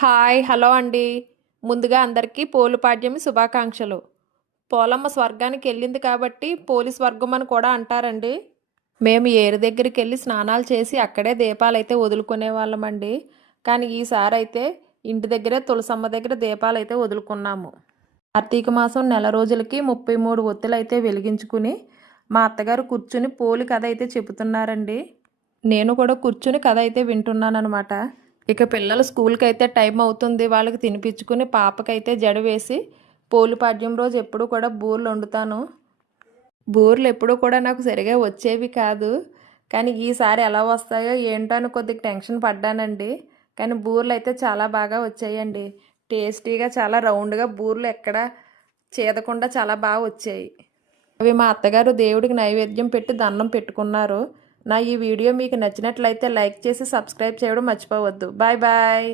Hi hello అండి. ముందుగా అందరికీ పోలుపాడ్యమి శుభాకాంక్షలు. పోలమ్మ స్వర్గానికి వెళ్ళింది కాబట్టి పోలి స్వర్గం అని కూడా అంటారండి. మేము ఏరు దగ్గరికి వెళ్ళి స్నానాలు చేసి అక్కడే దీపాలైతే వదులుకునే వాళ్ళమండి. కానీ ఈసారి అయితే ఇంటి దగ్గరే తులసమ్మ దగ్గర దీపాలైతే వదులుకున్నాము. కార్తీక మాసం నెల రోజులకి 33 ఒత్తులైతే వెలిగించుకుని మా అత్తగారు కూర్చుని పోలి కథ అయితే చెబుతున్నారండి. నేను కూడా కూర్చుని కథ అయితే వింటున్నానమాట. ఇక పిల్లలు స్కూల్కి అయితే టైం అవుతుంది, వాళ్ళకి తినిపించుకుని పాపకైతే జడ వేసి పోలిపాడ్యం రోజు ఎప్పుడు కూడా బూరెలు వండుతాను. బూరెలు ఎప్పుడూ కూడా నాకు సరిగా వచ్చేవి కాదు, కానీ ఈసారి ఎలా వస్తాయో ఏంటో అని కొద్దిగా టెన్షన్ పడ్డానండి. కానీ బూరెలు అయితే చాలా బాగా వచ్చాయండి. టేస్టీగా చాలా రౌండ్గా బూరెలు ఎక్కడ చేదకుండా చాలా బాగా వచ్చాయి. అవి మా అత్తగారు దేవుడికి నైవేద్యం పెట్టి దండం పెట్టుకున్నారు. నా ఈ వీడియో మీకు నచ్చినట్లయితే లైక్ చేసి సబ్స్క్రైబ్ చేయడం మర్చిపోవద్దు. Bye bye.